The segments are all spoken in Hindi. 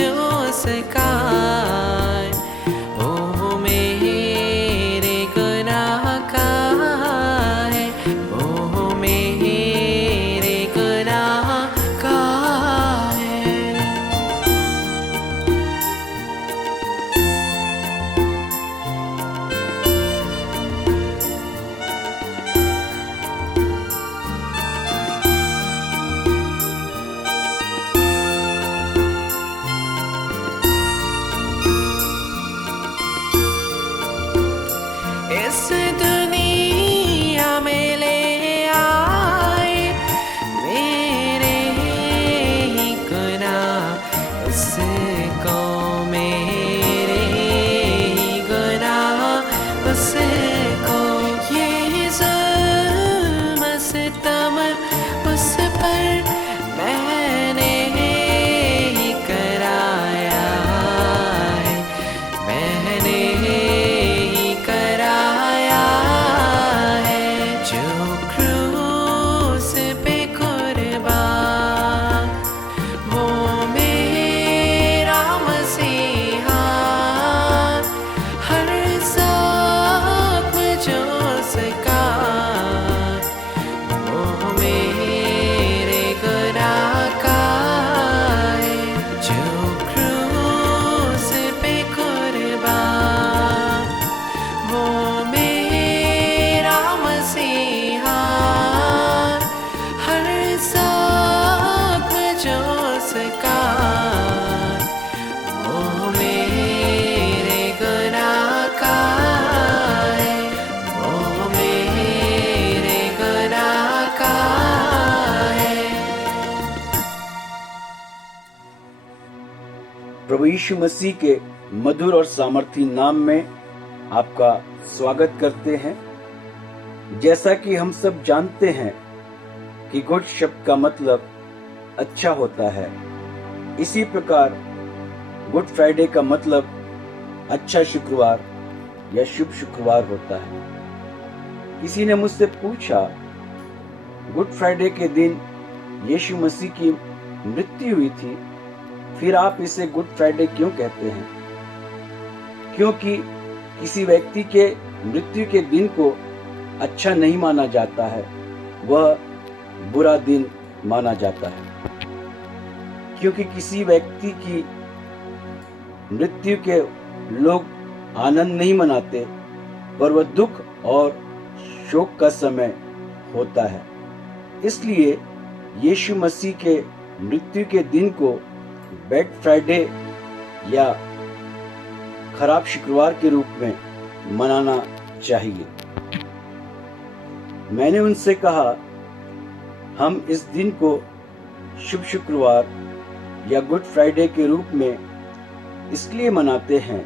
मुझो सकाए। ओ मेरे गुनाह का है, ओ मेरे गुनाह का है। इस दुनिया में ले आए मेरे ही गुनाह, उसको मेरे ही गुनाह, उसको ये ज़ुल्म सितम उस पर मैंने ही कराया है, मैंने ही कराया है। जो क्रूस पे कुर्बान, वो मेरा मसीहा, हर ज़ख्म जो उसका, वो मेरे गुनाह का है। जो क्रूस पे कुर्बान, वो मेरा मसीहा, हर ज़ख्म जो उसका, वो मेरे गुनाह का है, वो मेरे गुनाह का है। प्रभु यीशु मसीह के मधुर और सामर्थी नाम में आपका स्वागत करते हैं। जैसा कि हम सब जानते हैं कि गुड शब्द का मतलब अच्छा होता है, इसी प्रकार गुड फ्राइडे का मतलब अच्छा शुक्रवार या शुभ शुक्रवार होता है। किसी ने मुझसे पूछा, गुड फ्राइडे के दिन यीशु मसीह की मृत्यु हुई थी, फिर आप इसे गुड फ्राइडे क्यों कहते हैं? क्योंकि किसी व्यक्ति के मृत्यु के दिन को अच्छा नहीं माना जाता है, वह बुरा दिन माना जाता है। क्योंकि किसी व्यक्ति की मृत्यु के लोग आनंद नहीं मनाते, पर वह दुख और शोक का समय होता है। इसलिए यीशु मसीह के मृत्यु के दिन को बैड फ्राइडे या खराब शुक्रवार के रूप में मनाना चाहिए। मैंने उनसे कहा, हम इस दिन को शुभ शुक्रवार या गुड फ्राइडे के रूप में इसलिए मनाते हैं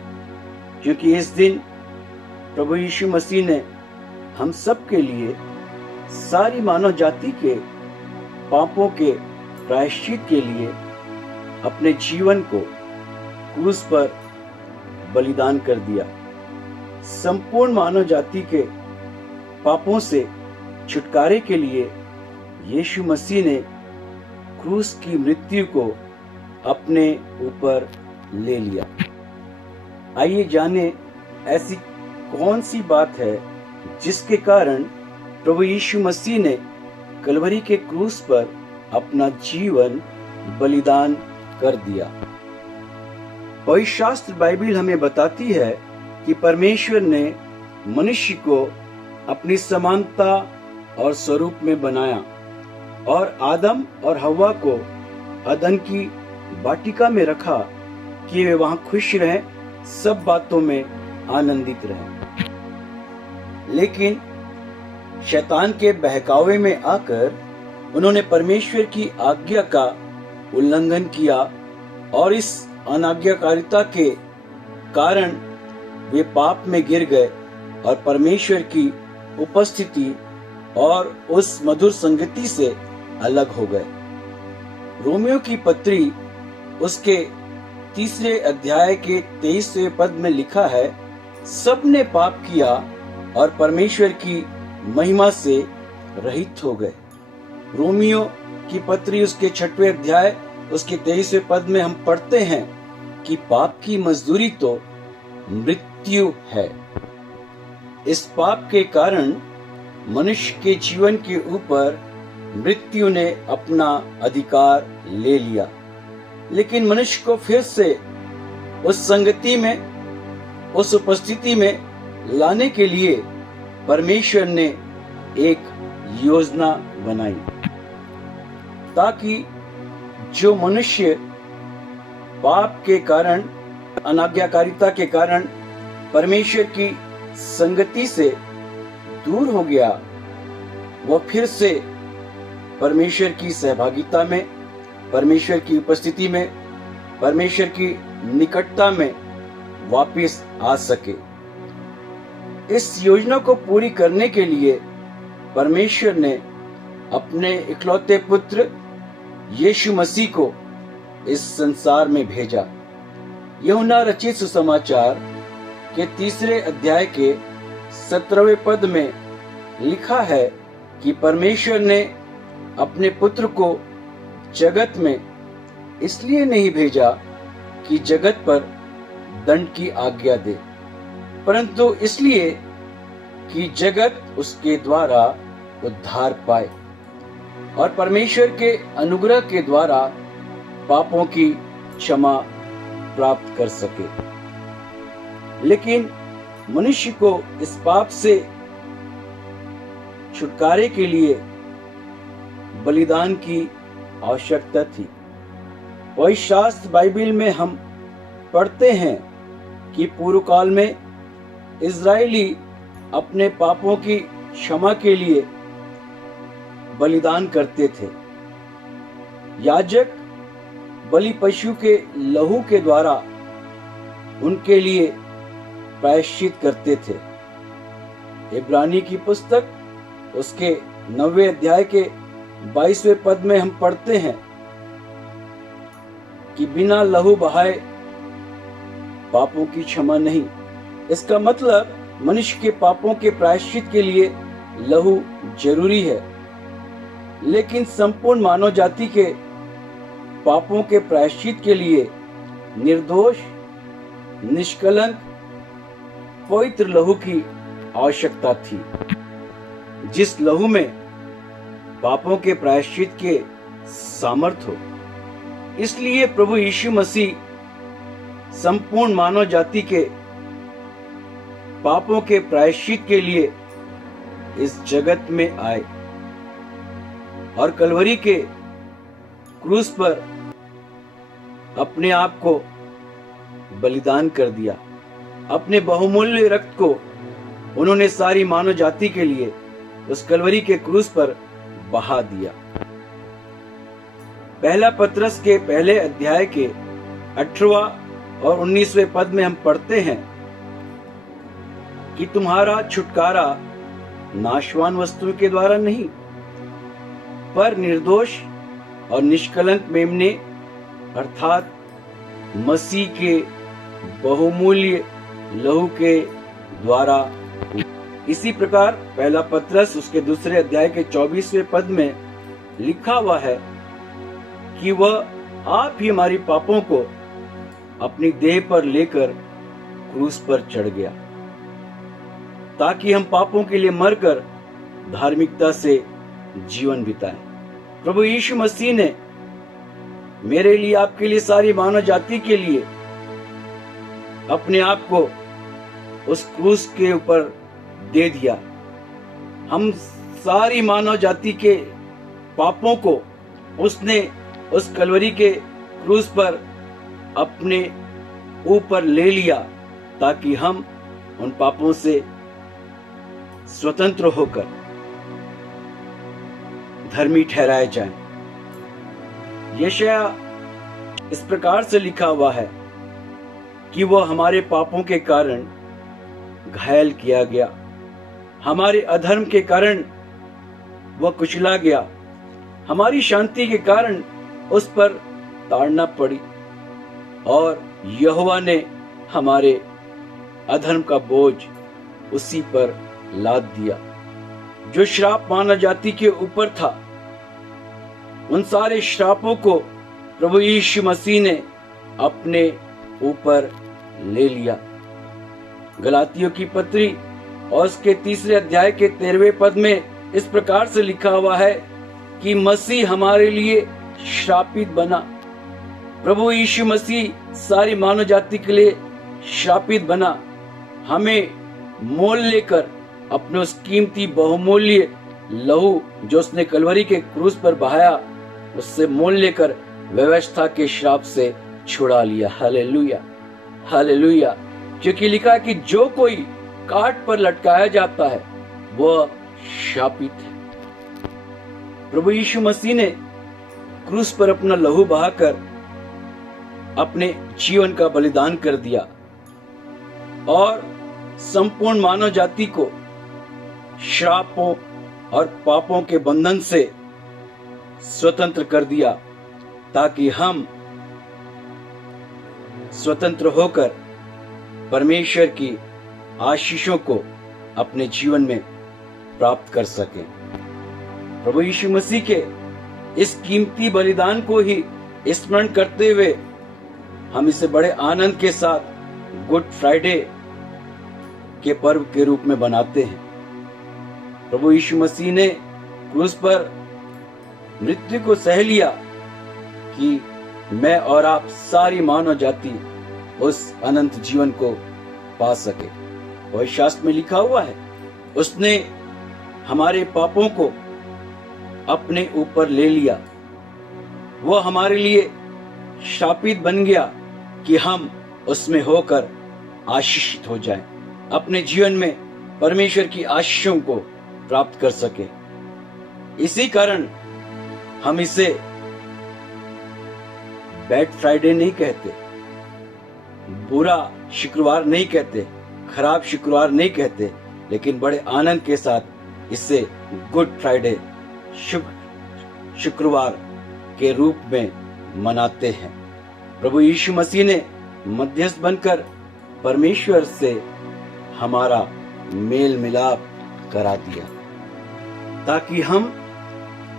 क्योंकि इस दिन प्रभु यीशु मसीह ने हम सब के लिए सारी मानव जाति के पापों के प्रायश्चित के लिए अपने जीवन को क्रूस पर बलिदान कर दिया। संपूर्ण मानव जाति के पापों से छुटकारे के लिए यीशु मसीह ने क्रूस की मृत्यु को अपने ऊपर ले लिया। आइए जाने ऐसी कौन सी बात है जिसके कारण प्रभु यीशु मसीह ने कलवरी के क्रूस पर अपना जीवन बलिदान कर दिया। पवित्र शास्त्र बाइबल हमें बताती है कि परमेश्वर ने मनुष्य को अपनी समानता और स्वरूप में बनाया और आदम और हव्वा को अदन की वाटिका में रखा कि वे वहां खुश रहें, सब बातों में आनंदित रहें। लेकिन शैतान के बहकावे में आकर उन्होंने परमेश्वर की आज्ञा का उल्लंघन किया और इस अनाज्ञाकारिता के कारण वे पाप में गिर गए और परमेश्वर की उपस्थिति और उस मधुर संगति से अलग हो गए। रोमियो की पत्री उसके 3 अध्याय के 23वें पद में लिखा है, सब ने पाप किया और परमेश्वर की महिमा से रहित हो गए। रोमियो की पत्री उसके 6वें अध्याय उसके 23वें पद में हम पढ़ते हैं, कि पाप की मजदूरी तो मृत्यु है। इस पाप के कारण मनुष्य के जीवन के ऊपर मृत्यु ने अपना अधिकार ले लिया, लेकिन मनुष्य को फिर से उस संगति में, उस उपस्थिति में लाने के लिए परमेश्वर ने एक योजना बनाई, ताकि जो मनुष्य पाप के कारण, अनाज्ञाकारिता के कारण परमेश्वर की संगति से दूर हो गया, वह फिर से परमेश्वर की सहभागिता में, परमेश्वर की उपस्थिति में, परमेश्वर की निकटता में वापस आ सके। इस योजना को पूरी करने के लिए परमेश्वर ने अपने इकलौते पुत्र यीशु मसीह को इस संसार में भेजा। यूहन्ना रचित सुसमाचार के 3 अध्याय के 17वें पद में लिखा है कि परमेश्वर ने अपने पुत्र को जगत में इसलिए नहीं भेजा कि जगत पर दंड की आज्ञा दे, परंतु इसलिए कि जगत उसके द्वारा उद्धार पाए और परमेश्वर के अनुग्रह के द्वारा पापों की क्षमा प्राप्त कर सके। लेकिन मनुष्य को इस पाप से छुटकारे के लिए बलिदान की आवश्यकता थी। वही शास्त्र बाइबल में हम पढ़ते हैं कि पूर्व काल में इज़राइली अपने पापों की क्षमा के लिए बलिदान करते थे। याजक बलि पशु के लहू के द्वारा उनके लिए प्रायश्चित करते थे। इब्रानी की पुस्तक उसके 9वें अध्याय के 22वें पद में हम पढ़ते हैं कि बिना लहू बहाए पापों की क्षमा नहीं। इसका मतलब मनुष्य के पापों के प्रायश्चित के लिए लहू जरूरी है, लेकिन संपूर्ण मानव जाति के पापों के प्रायश्चित के लिए निर्दोष, निष्कलंक, पवित्र लहू की आवश्यकता थी, जिस लहू में पापों के प्रायश्चित के सामर्थ हो। इसलिए प्रभु यीशु मसीह संपूर्ण मानव जाति के पापों के प्रायश्चित के लिए इस जगत में आए और कलवरी के क्रूस पर अपने आप को बलिदान कर दिया। अपने बहुमूल्य रक्त को उन्होंने सारी मानव जाति के लिए उस कलवरी के क्रूस पर बहा दिया। पहला पत्रस के पहले अध्याय के 18वां और 19वें पद में हम पढ़ते हैं कि तुम्हारा छुटकारा नाशवान वस्तुओं के द्वारा नहीं, पर निर्दोष और निष्कलंक मेमने अर्थात मसीह के बहुमूल्य लहू के द्वारा। इसी प्रकार पहला पत्रस उसके 2 अध्याय के 24वें पद में लिखा हुआ है कि वह आप ही हमारी पापों को अपनी देह पर लेकर क्रूस पर चढ़ गया, ताकि हम पापों के लिए मरकर धार्मिकता से जीवन बिताएं। प्रभु यीशु मसीह ने मेरे लिए, आपके लिए, सारी मानव जाति के लिए अपने आप को उस क्रूस के ऊपर दे दिया। हम सारी मानव जाति के पापों को उसने उस कलवरी के क्रूस पर अपने ऊपर ले लिया, ताकि हम उन पापों से स्वतंत्र होकर धर्मी ठहराए जाएं। यशाया इस प्रकार से लिखा हुआ है कि वह हमारे पापों के कारण घायल किया गया, हमारे अधर्म के कारण वह कुचला गया, हमारी शांति के कारण उस पर ताड़ना पड़ी, और यहोवा ने हमारे अधर्म का बोझ उसी पर लाद दिया। जो श्राप मानव जाति के ऊपर था, उन सारे श्रापों को प्रभु यीशु मसीह ने अपने ऊपर ले लिया। गलातियों की पत्री और उसके 3 अध्याय के 13वें पद में इस प्रकार से लिखा हुआ है कि मसीह हमारे लिए श्रापित बना। प्रभु यीशु मसीह सारी मानव जाति के लिए श्रापित बना। हमें मोल लेकर अपने उस कीमती बहुमूल्य लहू जो उसने कलवरी के क्रूस पर बहाया, उससे मोल लेकर व्यवस्था के श्राप से छुड़ा लिया। Hallelujah, hallelujah. क्योंकि लिखा है कि जो कोई काट पर लटकाया जाता है वह शापित है। प्रभु यीशु मसीह ने क्रूस पर अपना लहू बहाकर अपने जीवन का बलिदान कर दिया और संपूर्ण मानव जाति को श्रापों और पापों के बंधन से स्वतंत्र कर दिया, ताकि हम स्वतंत्र होकर परमेश्वर की आशीषों को अपने जीवन में प्राप्त कर सकें। प्रभु यीशु मसीह के इस कीमती बलिदान को ही स्मरण करते हुए हम इसे बड़े आनंद के साथ गुड फ्राइडे के पर्व के रूप में बनाते हैं। प्रभु यीशु मसीह ने क्रूस पर मृत्यु को सह लिया कि मैं और आप सारी मानव जाति उस अनंत जीवन को पा सके। और शास्त्र में लिखा हुआ है, उसने हमारे पापों को अपने ऊपर ले लिया। वह हमारे लिए शापित बन गया कि हम उसमें होकर आशीषित हो जाएं, अपने जीवन में परमेश्वर की आशीषों को प्राप्त कर सके। इसी कारण हम इसे बैड फ्राइडे नहीं कहते, बुरा शुक्रवार नहीं कहते, खराब शुक्रवार नहीं कहते, लेकिन बड़े आनंद के साथ इसे गुड फ्राइडे, शुभ शुक्रवार के रूप में मनाते हैं। प्रभु यीशु मसीह ने मध्यस्थ बनकर परमेश्वर से हमारा मेल मिलाप करा दिया, ताकि हम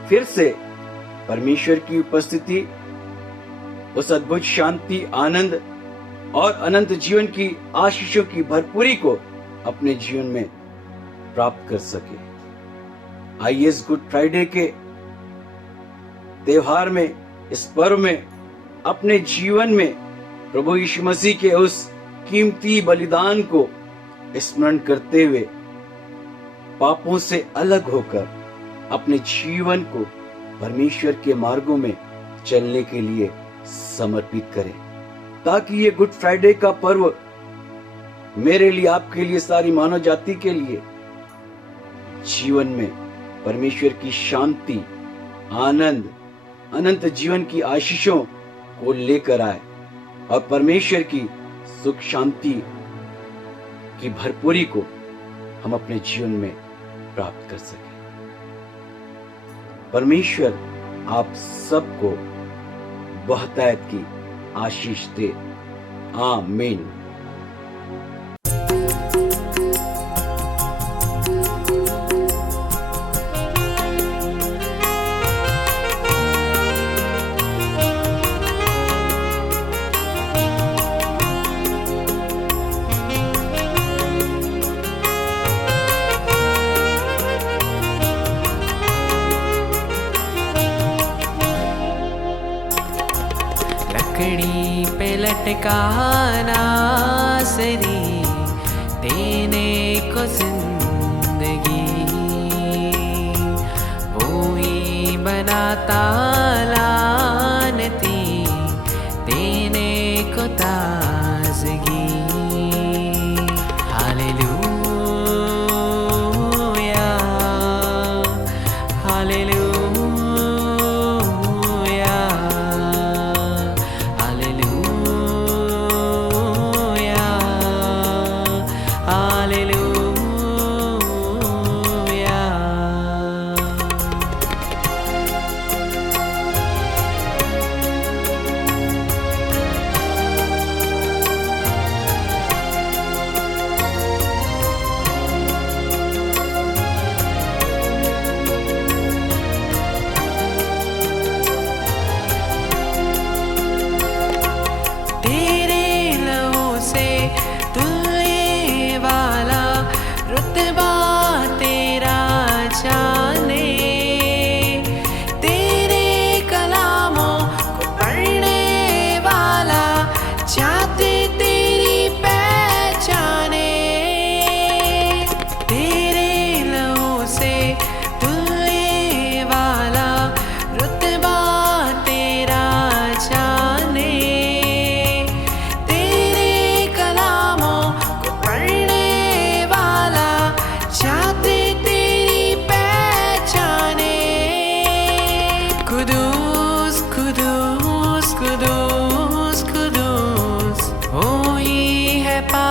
फिर से परमेश्वर की उपस्थिति, उस अद्भुत शांति, आनंद और अनंत जीवन की आशीषों की भरपूरी को अपने जीवन में प्राप्त कर सके। आइए इस गुड फ्राइडे के त्योहार में, इस पर्व में अपने जीवन में प्रभु यीशु मसीह के उस कीमती बलिदान को स्मरण करते हुए पापों से अलग होकर अपने जीवन को परमेश्वर के मार्गों में चलने के लिए समर्पित करें, ताकि ये गुड फ्राइडे का पर्व मेरे लिए, आपके लिए, सारी मानव जाति के लिए जीवन में परमेश्वर की शांति, आनंद, अनंत जीवन की आशीषों को लेकर आए और परमेश्वर की सुख शांति की भरपूरी को हम अपने जीवन में प्राप्त कर सकें। परमेश्वर आप सबको बहुतायत की आशीष दे। आमीन। लकड़ी पे लटकाना सरी देने को जिंदगी, वही बनाता लानती देने को ताजगी। हालेलुया, हालेलुया,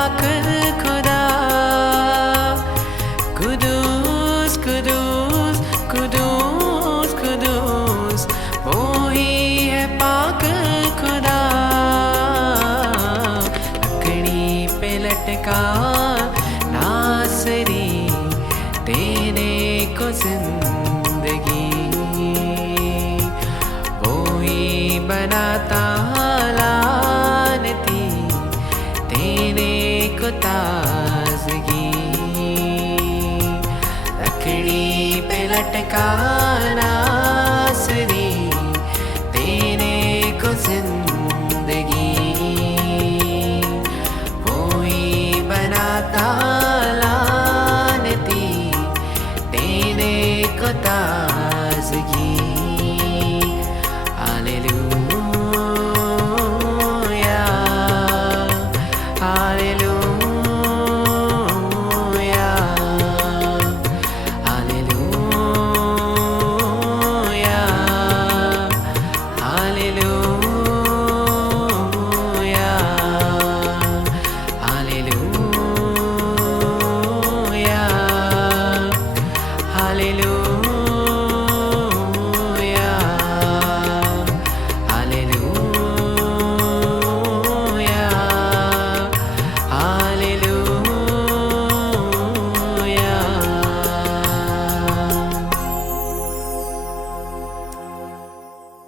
पाक खुदा, कुदूस कुदूस कुदूस कुदूस, वो ही है पाक खुदा। लकड़ी पे लटका नासरी, देने को जिंदगी, वो ही बनाता लानती, देने को ताजगी। लकड़ी पे लटका नासरी, देने को जिंदगी, वो ही बनाता लानती, देने को ताजगी।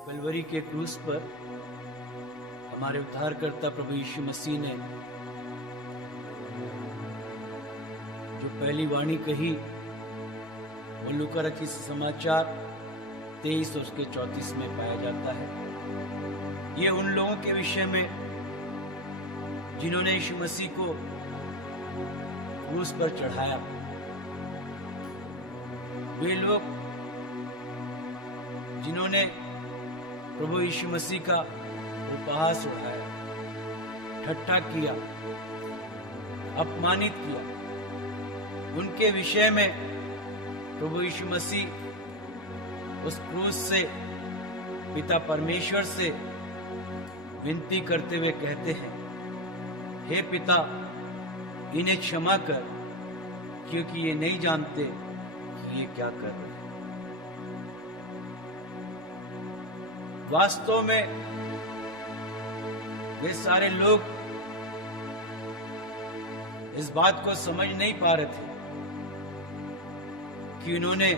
कलवरी के क्रूस पर हमारे उद्धारकर्ता प्रभु यीशु मसीह ने जो पहली वाणी कही वो लूका रचित समाचार 23 और उसके 34 में पाया जाता है। ये उन लोगों के विषय में जिन्होंने यीशु मसीह को क्रूस पर चढ़ाया। वे लोग जिन्होंने प्रभु यीशु मसीह का उपहास उठाया, ठट्ठा किया, अपमानित किया, उनके विषय में प्रभु यीशु मसीह उस क्रूस से पिता परमेश्वर से विनती करते हुए कहते हैं, हे पिता, इन्हें क्षमा कर, क्योंकि ये नहीं जानते कि ये क्या कर रहे हैं। वास्तव में वे सारे लोग इस बात को समझ नहीं पा रहे थे कि उन्होंने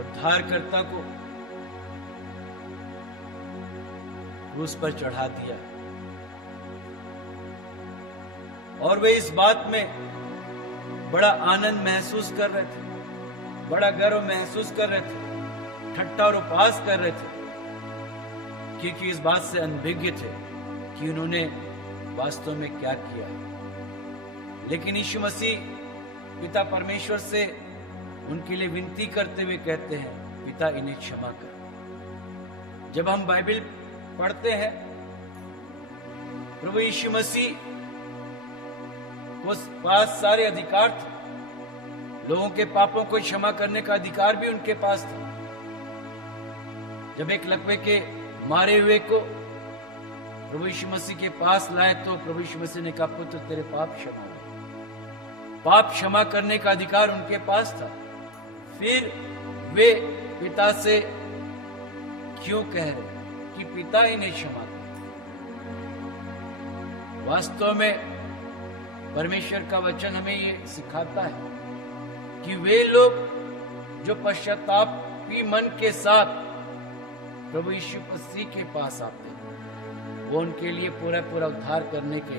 उद्धारकर्ता को क्रूस पर चढ़ा दिया, और वे इस बात में बड़ा आनंद महसूस कर रहे थे, बड़ा गर्व महसूस कर रहे थे, ठट्ठा और उपहास कर रहे थे, क्योंकि इस बात से अनभिज्ञ थे कि उन्होंने वास्तव में क्या किया। लेकिन यीशु मसीह पिता परमेश्वर से उनके लिए विनती करते हुए कहते हैं, पिता, इन्हें क्षमा कर। जब हम बाइबल पढ़ते हैं, प्रभु यीशु मसीह को पास सारे अधिकार थे, लोगों के पापों को क्षमा करने का अधिकार भी उनके पास था। जब एक लकवे के मारे हुए को प्रभु यीशु मसीह के पास लाए तो प्रभु यीशु मसीह ने कहा, पुत्र, तेरे पाप क्षमा हुए। पाप क्षमा करने का अधिकार उनके पास था। फिर वे पिता से क्यों कह रहे कि पिता इन्हें क्षमा कर? वास्तव में परमेश्वर का वचन हमें ये सिखाता है कि वे लोग जो पश्चातापी मन के साथ प्रभु यीशु मसीह के पास आते हैं, वो उनके लिए पूरा पूरा उद्धार करने के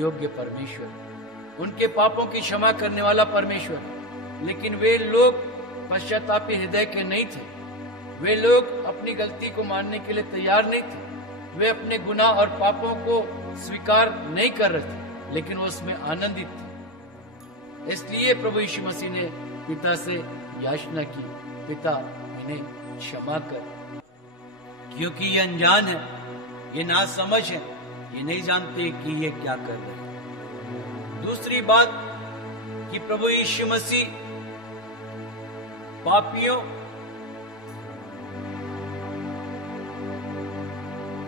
योग्य परमेश्वर, उनके पापों की क्षमा करने वाला परमेश्वर। लेकिन वे लोग पश्चातापी हृदय के नहीं थे, वे लोग अपनी गलती को मानने के लिए तैयार नहीं थे, वे अपने गुनाह और पापों को स्वीकार नहीं कर रहे थे, लेकिन वो उसमें आनंदित थे। इसलिए प्रभु यीशु मसीह ने पिता से याचना की, पिता, इन्हें क्षमा कर, क्योंकि ये अनजान है, ये नासमझ है, ये नहीं जानते कि ये क्या कर रहे हैं। दूसरी बात कि प्रभु यीशु मसीह पापियों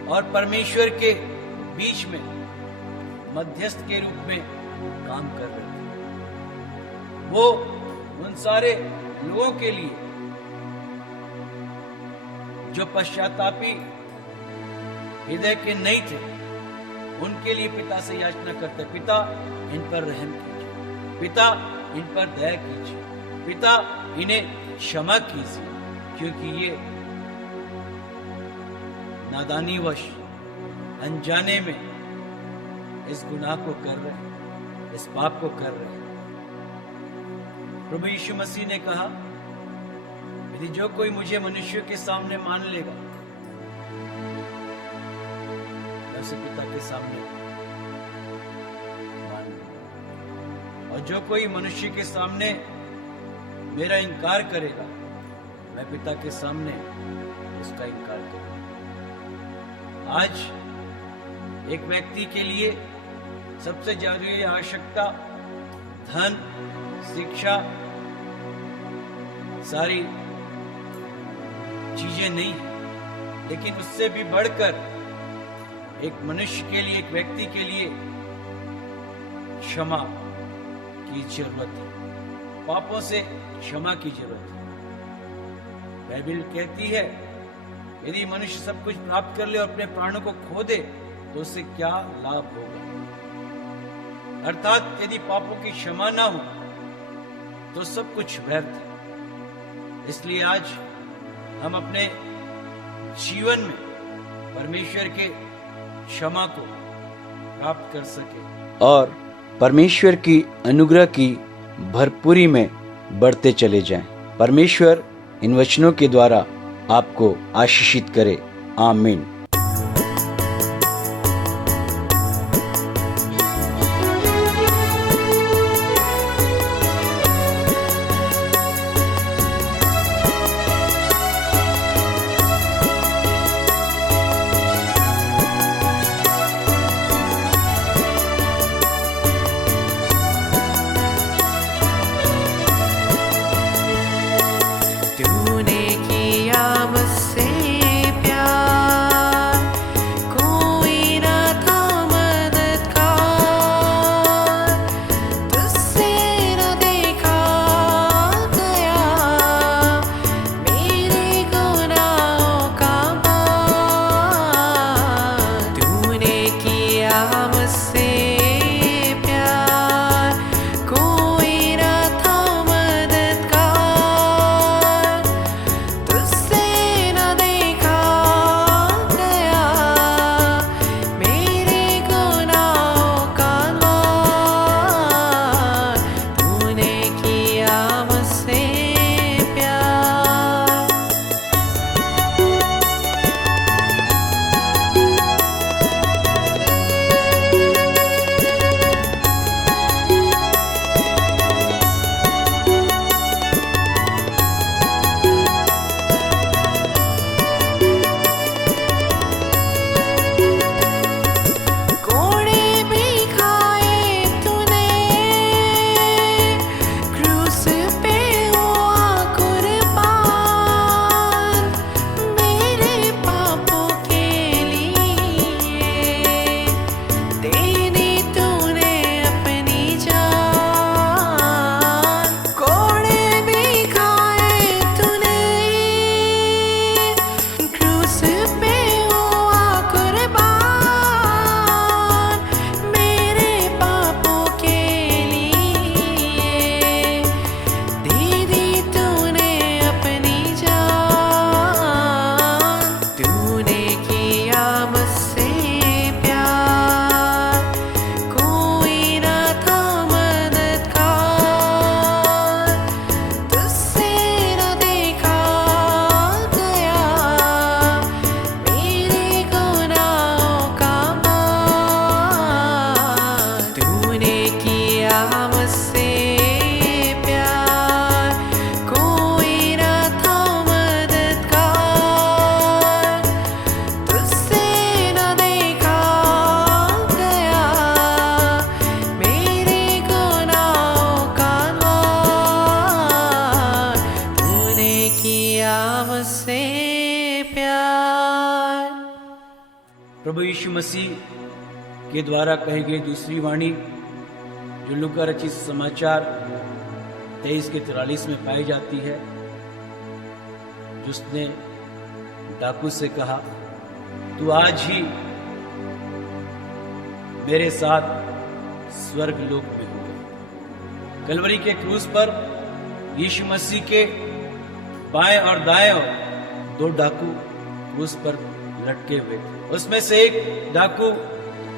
और परमेश्वर के बीच में मध्यस्थ के रूप में काम कर रहे थे। वो उन सारे लोगों के लिए जो पश्चातापी हृदय के नहीं थे, उनके लिए पिता से याचना करते, पिता इन पर रहम कीजिए, पिता इन पर दया कीजिए, पिता इन्हें क्षमा कीजिए, क्योंकि ये नादानीवश अनजाने में इस गुनाह को कर रहे हैं, इस पाप को कर रहे हैं। प्रभु यीशु मसीह ने कहा, यदि जो कोई मुझे मनुष्यों के सामने मान लेगा, मैं उसे पिता के सामने मान लूंगा, और जो कोई मनुष्य के सामने मेरा इनकार करेगा, मैं पिता के सामने उसका इनकार करूंगा। आज एक व्यक्ति के लिए सबसे जरूरी आवश्यकता धन, शिक्षा, सारी चीजें नहीं है, लेकिन उससे भी बढ़कर एक मनुष्य के लिए, एक व्यक्ति के लिए क्षमा की जरूरत है, पापों से क्षमा की जरूरत है। बाइबल कहती है, यदि मनुष्य सब कुछ प्राप्त कर ले और अपने प्राणों को खो दे तो उससे क्या लाभ होगा। अर्थात यदि पापों की क्षमा ना हो तो सब कुछ व्यर्थ है। इसलिए आज हम अपने जीवन में परमेश्वर के क्षमा को प्राप्त कर सके और परमेश्वर की अनुग्रह की भरपूरी में बढ़ते चले जाएं। परमेश्वर इन वचनों के द्वारा आपको आशीषित करे। आमीन। तूने किया मुझसे प्यार, कोई न था मददगार, तुझसे न देखा गया मेरे गुनाहों का भार। तूने किया मुझसे प्यार, कोई न था मददगार, तुझसे न देखा गया मेरे गुनाहों का भार। तूने किया मुझसे प्यार। कोड़े भी खाए तूने, क्रूस पे हुआ कुर्बान मेरे पापों के लिए, देनी तूने अपनी जान। कोड़े भी खाए तूने, क्रूस पे हुआ कुर्बान मेरे पापों के लिए, दे दी तूने अपनी जान। तूने किया मुझसे प्यार, कोई न था मददगार, तुझसे न देखा गया मेरे गुनाहों का भार। तूने किया मुझसे प्यार, कोई न था मददगार, तुझसे न देखा गया मेरे गुनाहों का भार। तूने किया मुझसे प्यार। प्रभु यीशु मसीह के द्वारा कही गई दूसरी वाणी जो लूका रचित समाचार 23 के 43 में पाई जाती है, जिसने डाकू से कहा, तू आज ही मेरे साथ स्वर्ग लोक में होगा। कलवरी के क्रूस पर यीशु मसीह के बाएं और दाएं और 2 डाकू क्रूस पर लटके हुए थे। उसमें से एक डाकू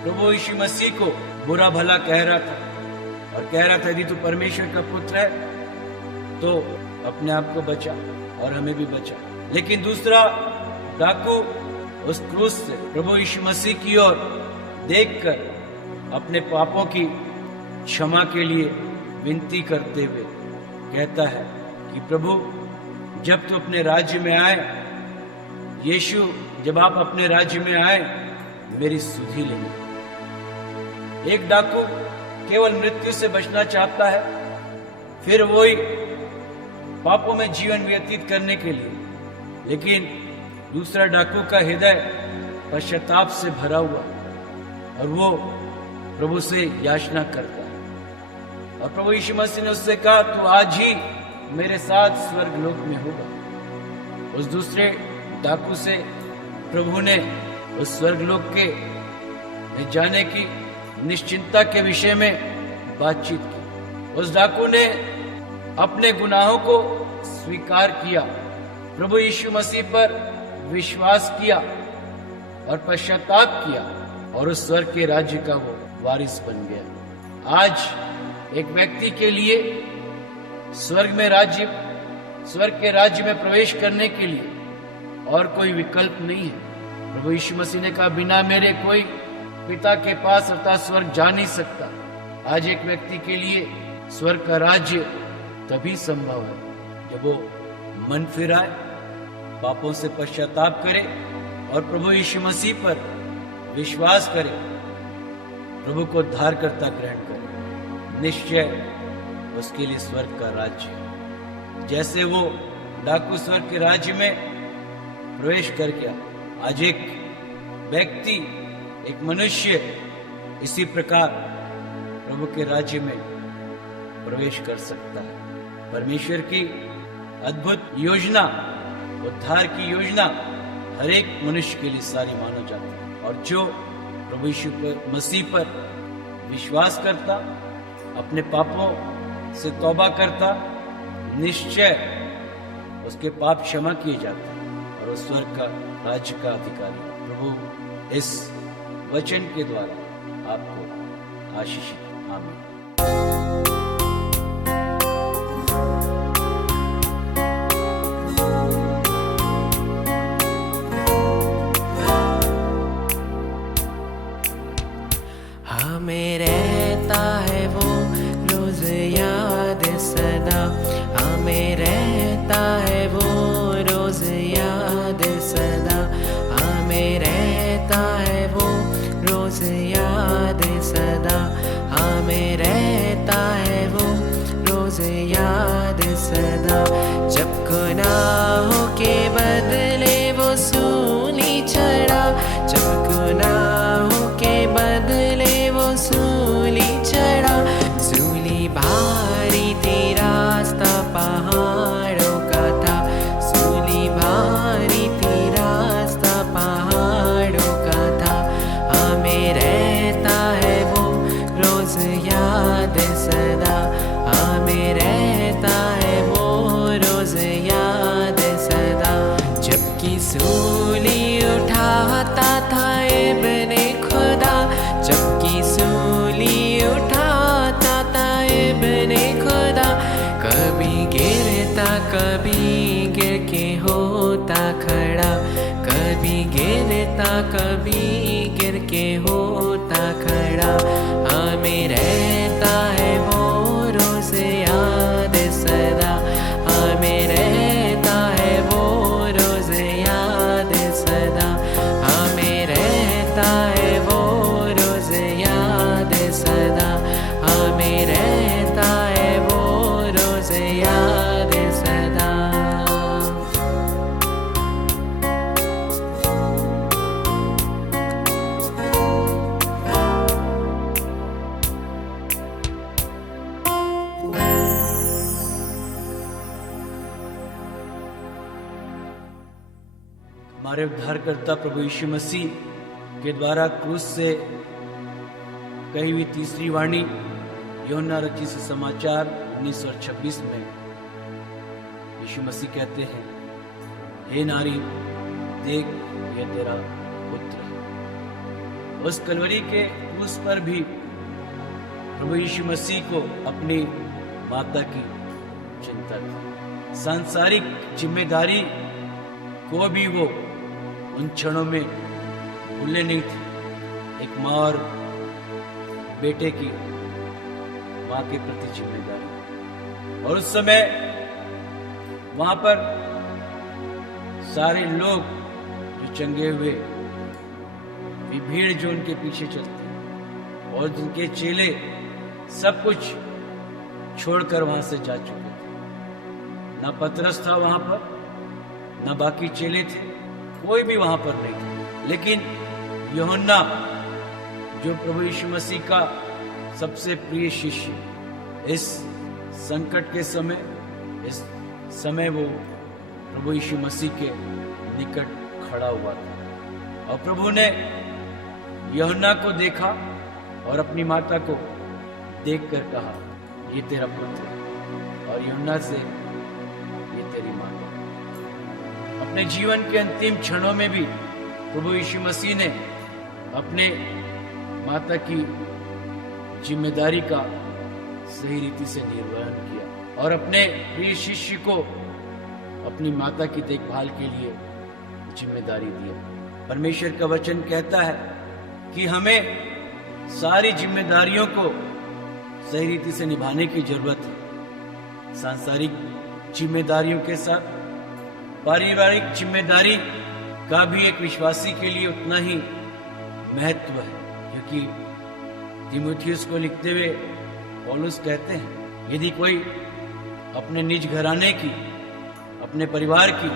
प्रभु यीशु मसीह को बुरा भला कह रहा था और कह रहा था, यदि तू परमेश्वर का पुत्र है तो अपने आप को बचा और हमें भी बचा। लेकिन दूसरा डाकू उस क्रूस से प्रभु यीशु मसीह की ओर देखकर अपने पापों की क्षमा के लिए विनती करते हुए कहता है कि प्रभु, जब तू अपने राज्य में आए, यीशु जब आप अपने राज्य में आए, मेरी सुधि लेंगे। एक डाकू केवल मृत्यु से बचना चाहता है, फिर वही पापों में जीवन व्यतीत करने के लिए, लेकिन दूसरा डाकू का हृदय पश्चाताप से भरा हुआ और वो प्रभु से याचना करता है। और प्रभु यीशु मसीह ने उससे कहा, तू आज ही मेरे साथ स्वर्ग लोक में होगा। उस दूसरे डाकू से प्रभु ने उस स्वर्ग लोक के जाने की निश्चिंता के विषय में बातचीत की। उस डाकू ने अपने गुनाहों को स्वीकार किया, प्रभु यीशु मसीह पर विश्वास किया और पश्चाताप किया और उस स्वर्ग के राज्य का वो वारिस बन गया। आज एक व्यक्ति के लिए स्वर्ग के राज्य में प्रवेश करने के लिए और कोई विकल्प नहीं है। प्रभु यीशु मसीह ने कहा, बिना मेरे कोई पिता के पास अर्थात स्वर्ग जा नहीं सकता। आज एक व्यक्ति के लिए स्वर्ग का राज्य तभी संभव है जब वो मन फिराए, पापों से पश्चाताप करे और प्रभु यीशु मसीह पर विश्वास करे, प्रभु को उद्धारकर्ता ग्रहण करे। निश्चय उसके लिए स्वर्ग का राज्य, जैसे वो डाकू स्वर्ग के राज्य में प्रवेश कर गया, आज एक व्यक्ति, एक मनुष्य इसी प्रकार प्रभु के राज्य में प्रवेश कर सकता है। परमेश्वर की अद्भुत योजना, उद्धार की योजना हर एक मनुष्य के लिए सारी मानो जाती है। और जो प्रभु यीशु मसीह पर विश्वास करता, अपने पापों से तौबा करता, निश्चय उसके पाप क्षमा किए जाते हैं और उस स्वर्ग का राज्य का अधिकारी। प्रभु इस वचन के द्वारा आपको आशीष दे। आमीन। हमें रहता है वो रोज याद सदा, हमें रहता है वो रोज याद सदा, हमें रहता है वो रोज याद सदा, हमें रहता हमारे उद्धारकर्ता प्रभु यीशु मसीह के द्वारा क्रूस से कही हुई तीसरी वाणी यूहन्ना रचित समाचार 19:26 में यीशु मसीह कहते हैं, हे नारी देख ये तेरा पुत्र है। उस कलवरी के क्रूस पर भी प्रभु यीशु मसीह को अपनी माता की चिंता थी। सांसारिक जिम्मेदारी को भी वो उन क्षणों में भूले नहीं थे। एक माँ और बेटे की माँ के प्रति जिम्मेदारी। और उस समय वहां पर सारे लोग जो चंगे हुए, भीड़ जो उनके पीछे चलती और जिनके चेले सब कुछ छोड़कर वहां से जा चुके थे। ना पतरस था वहां पर, ना बाकी चेले थे, कोई भी वहां पर नहीं था। लेकिन यूहन्ना जो प्रभु यीशु मसीह का सबसे प्रिय शिष्य, इस संकट के समय, इस समय वो प्रभु यीशु मसीह के निकट खड़ा हुआ था। और प्रभु ने यूहन्ना को देखा और अपनी माता को देखकर कहा, ये तेरा पुत्र है। और यूहन्ना से, ये तेरी माता। अपने जीवन के अंतिम क्षणों में भी प्रभु यीशु मसीह ने अपने माता की जिम्मेदारी का सही रीति से निर्वहन किया और अपने प्रिय शिष्य को अपनी माता की देखभाल के लिए जिम्मेदारी दी। परमेश्वर का वचन कहता है कि हमें सारी जिम्मेदारियों को सही रीति से निभाने की जरूरत है। सांसारिक जिम्मेदारियों के साथ पारिवारिक जिम्मेदारी का भी एक विश्वासी के लिए उतना ही महत्व है, क्योंकि तीमुथियुस को लिखते हुए पौलुस कहते हैं, यदि कोई अपने निज घराने की, अपने परिवार की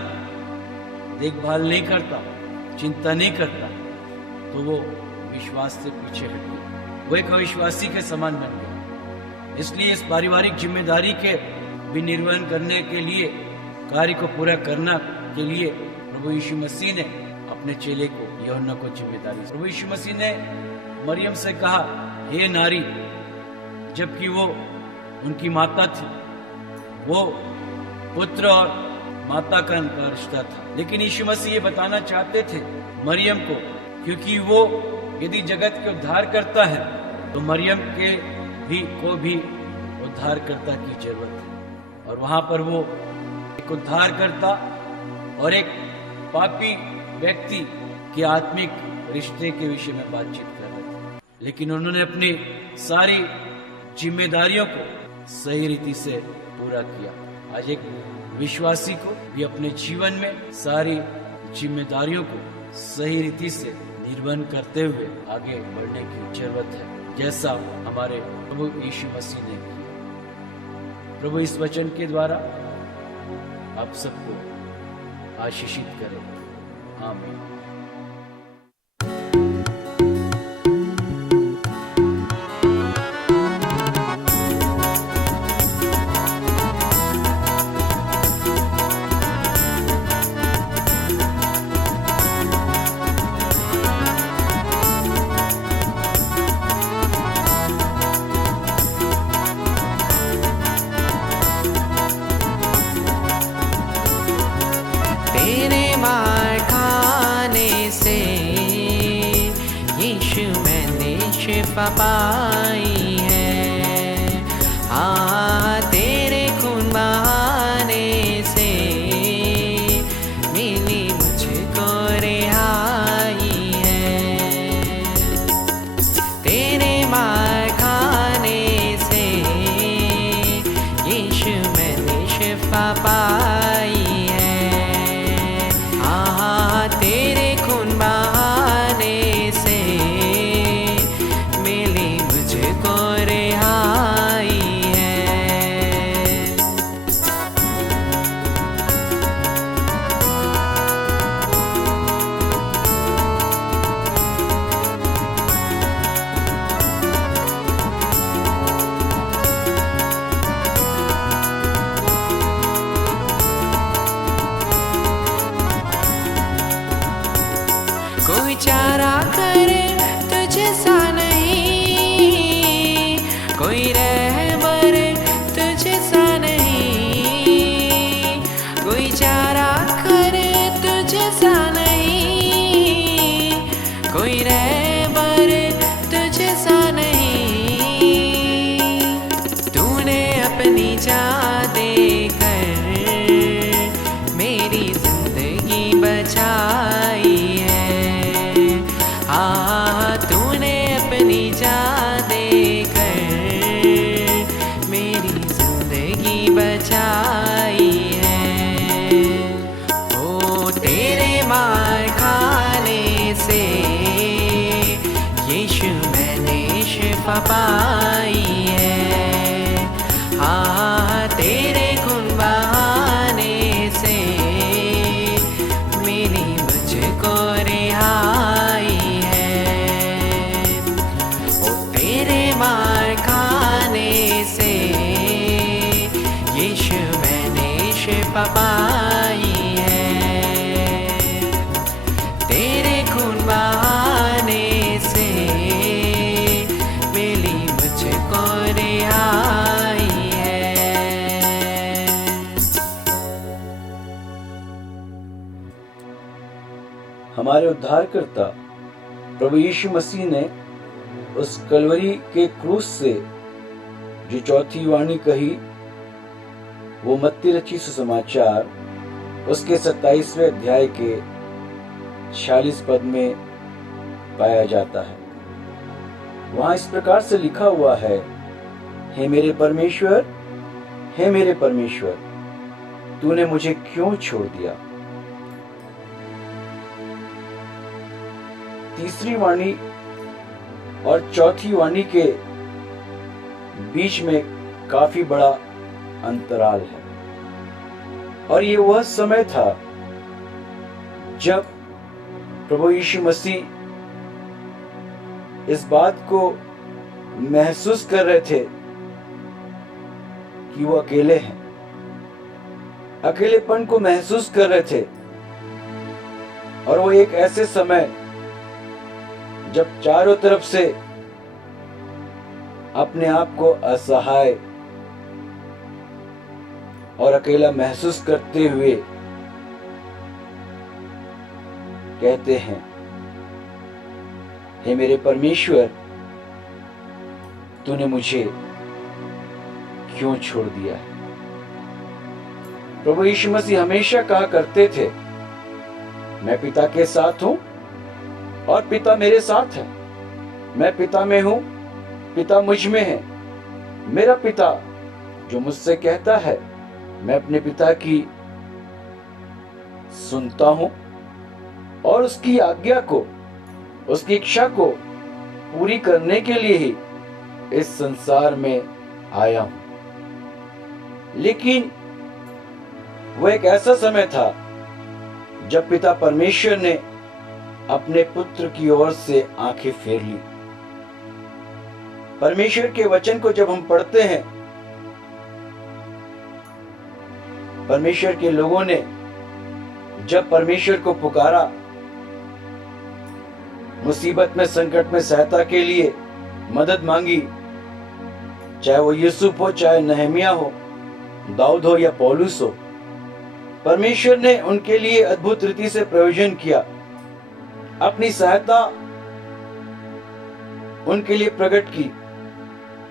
देखभाल नहीं करता, चिंता नहीं करता, तो वो विश्वास से पीछे हट गया, वो एक अविश्वासी के समान बन गया। इसलिए इस पारिवारिक जिम्मेदारी के भी निर्वहन करने के लिए, कार्य को पूरा करना के लिए प्रभु यीशु मसीह ने अपने चेले को, यूहन्ना को जिम्मेदारी। प्रभु यीशु मसीह ने मरियम से कहा, हे नारी, जबकि वो उनकी माता थी, वो पुत्र और माता का उनका रिश्ता था। लेकिन यीशु मसीह ये बताना चाहते थे मरियम को, क्योंकि वो यदि जगत के उद्धार करता है तो मरियम के को भी उद्धारकर्ता की जरूरत है। और वहां पर वो एक उद्धारकर्ता और एक पापी व्यक्ति के आत्मिक रिश्ते के विषय में बातचीत कर रहे थे। लेकिन उन्होंने अपनी सारी जिम्मेदारियों को सही रीति से पूरा किया। आज एक विश्वासी को भी अपने जीवन में सारी जिम्मेदारियों को सही रीति से निर्वहन करते हुए आगे बढ़ने की जरूरत है, जैसा हमारे प्रभु यीशु मसीह ने किया। प्रभु इस वचन के द्वारा आप सबको आशीषित करें। आमीन। तेरे मार खाने से यीशु मैंने शिफा पाई है। हाँ, तेरे खून बहाने से मिली मुझको रिहाई है। तेरे मार खाने से यीशु मैंने शिफा पाई है। तेरे खून बहाने से मिली मुझको कर तुझसा नहीं, कोई रहबर तुझसा नहीं, कोई चारा कर तुझसा नहीं, कोई रहबर तुझसा नहीं। तूने अपनी जान देकर मेरी जिंदगी बचाई है। हाँ, तूने अपनी जान देकर मेरी जिंदगी बचाई है। ओ तेरे मार खाने से यीशु मैंने शिफा पाई है। हाँ, तेरे खून बहाने से मिली मुझको रिहाई है। ओ तेरे मार खाने से यीशु मैंने शिफा पाई है। तेरे खून बहाने से मिली मुझको रिहाई है। हमारे उद्धारकर्ता प्रभु यीशु मसीह ने उस कलवरी के क्रूस से जो चौथी वाणी कही, वो मत्ती रचित सुसमाचार उसके 27वें अध्याय के 46 पद में पाया जाता है। वहां इस प्रकार से लिखा हुआ है, हे मेरे परमेश्वर, हे मेरे परमेश्वर, तूने मुझे क्यों छोड़ दिया। तीसरी वाणी और चौथी वाणी के बीच में काफी बड़ा अंतराल है, और ये वह समय था जब प्रभु यीशु मसीह इस बात को महसूस कर रहे थे कि वो अकेले हैं, अकेलेपन को महसूस कर रहे थे। और वो एक ऐसे समय जब चारों तरफ से अपने आप को असहाय और अकेला महसूस करते हुए कहते हैं, हे मेरे परमेश्वर, तूने मुझे क्यों छोड़ दिया है। प्रभु यीशु मसीह हमेशा कहा करते थे, मैं पिता के साथ हूं और पिता मेरे साथ है। मैं पिता में हूं, पिता मुझ में है। मेरा पिता जो मुझसे कहता है, मैं अपने पिता की सुनता हूं और उसकी आज्ञा को, उसकी इच्छा को पूरी करने के लिए ही इस संसार में आया हूं। लेकिन वो एक ऐसा समय था जब पिता परमेश्वर ने अपने पुत्र की ओर से आंखें फेर ली। परमेश्वर के वचन को जब हम पढ़ते हैं, परमेश्वर के लोगों ने जब परमेश्वर को पुकारा, मुसीबत में, संकट में सहायता के लिए मदद मांगी, चाहे वो यूसुफ हो, चाहे नहमिया हो, दाऊद हो या पौलुस हो, परमेश्वर ने उनके लिए अद्भुत रीति से प्रयोजन किया, अपनी सहायता उनके लिए प्रकट की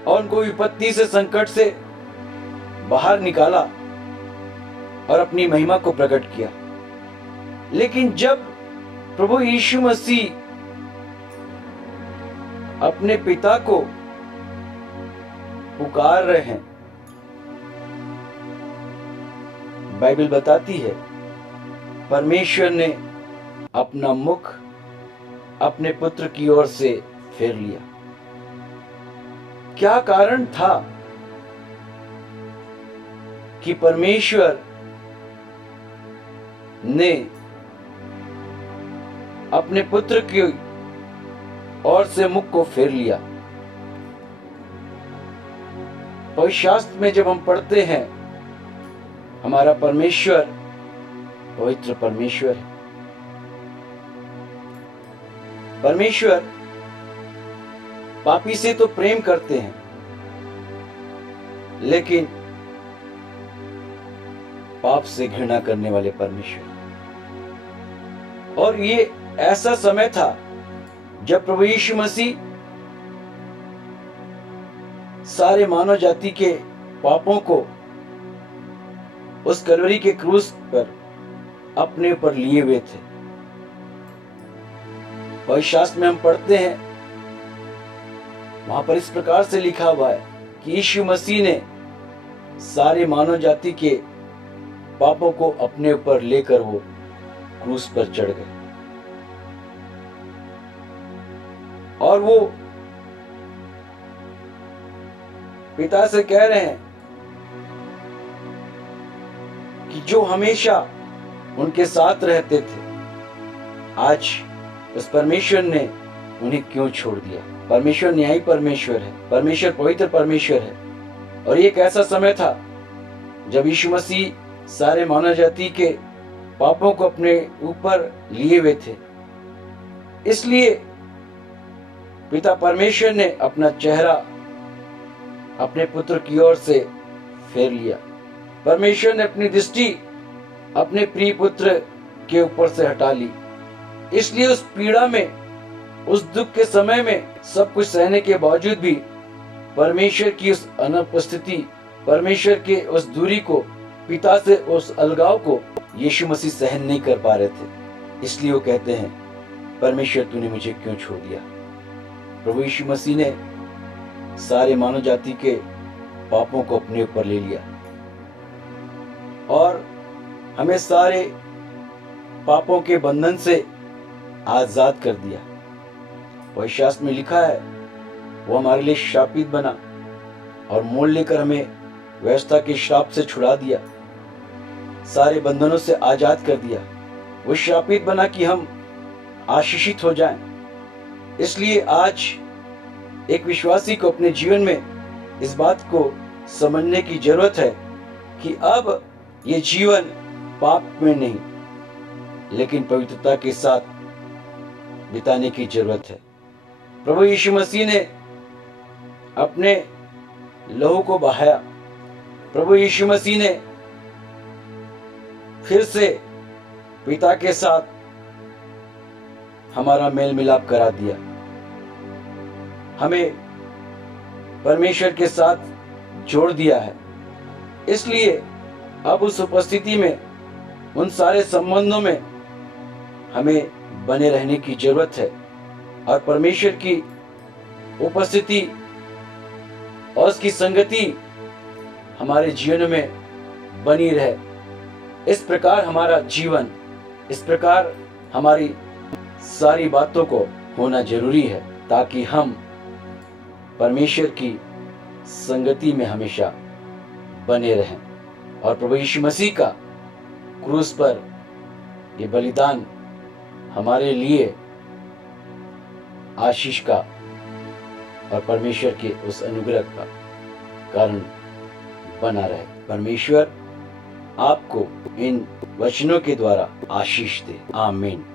और उनको विपत्ति से, संकट से बाहर निकाला और अपनी महिमा को प्रकट किया। लेकिन जब प्रभु यीशु मसीह अपने पिता को पुकार रहे हैं, बाइबल बताती है परमेश्वर ने अपना मुख अपने पुत्र की ओर से फेर लिया। क्या कारण था कि परमेश्वर ने अपने पुत्र की ओर से मुख को फेर लिया? पवित्र शास्त्र में जब हम पढ़ते हैं, हमारा परमेश्वर पवित्र परमेश्वर है। परमेश्वर पापी से तो प्रेम करते हैं, लेकिन पाप से घृणा करने वाले परमेश्वर। और ये ऐसा समय था जब प्रभु यीशु मसीह सारे मानव जाति के पापों को उस कलवरी के क्रूस पर अपने ऊपर लिए हुए थे। पवित्र शास्त्र में हम पढ़ते हैं, वहां पर इस प्रकार से लिखा हुआ है कि यीशु मसीह ने सारे मानव जाति के पापों को अपने ऊपर लेकर वो क्रूस पर चढ़ गए और वो पिता से कह रहे हैं कि जो हमेशा उनके साथ रहते थे, आज उस परमेश्वर ने उन्हें क्यों छोड़ दिया। परमेश्वर न्यायी परमेश्वर है, परमेश्वर पवित्र परमेश्वर है। और एक ऐसा समय था जब यीशु मसीह सारे मानव जाति के पापों को अपने ऊपर लिए हुए थे। इसलिए पिता परमेश्वर ने अपना चेहरा अपने पुत्र की ओर से फेर लिया। परमेश्वर ने अपनी दृष्टि अपने प्रिय पुत्र के ऊपर से हटा ली। इसलिए उस पीड़ा में, उस दुख के समय में सब कुछ सहने के बावजूद भी परमेश्वर की उस अनुपस्थिति, परमेश्वर के उस दूरी को, पिता से उस अलगाव को यीशु मसीह सहन नहीं कर पा रहे थे। इसलिए वो कहते हैं, परमेश्वर तूने मुझे क्यों छोड़ दिया। प्रभु यीशु मसीह ने सारे मानव जाति के पापों को अपने ऊपर ले लिया और हमें सारे पापों के बंधन से आजाद कर दिया। पवित्र शास्त्र में लिखा है, वो हमारे लिए शापित बना और मोल लेकर हमें व्यवस्था के श्राप से छुड़ा दिया, सारे बंधनों से आजाद कर दिया। वो शापित बना कि हम आशीषित हो जाएं। इसलिए आज एक विश्वासी को अपने जीवन में इस बात को समझने की जरूरत है कि अब ये जीवन पाप में नहीं, लेकिन पवित्रता के साथ बिताने की जरूरत है। प्रभु यीशु मसीह ने अपने लहू को बहाया। प्रभु यीशु मसीह ने फिर से पिता के साथ हमारा मेल मिलाप करा दिया, हमें परमेश्वर के साथ जोड़ दिया है। इसलिए अब उस उपस्थिति में, उन सारे संबंधों में हमें बने रहने की जरूरत है और परमेश्वर की उपस्थिति और उसकी संगति हमारे जीवन में बनी रहे। इस प्रकार हमारा जीवन, इस प्रकार हमारी सारी बातों को होना जरूरी है ताकि हम परमेश्वर की संगति में हमेशा बने रहें और प्रभु यीशु मसीह का क्रूस पर ये बलिदान हमारे लिए आशीष का और परमेश्वर के उस अनुग्रह का कारण बना रहे। परमेश्वर आपको इन वचनों के द्वारा आशीष दे। आमीन।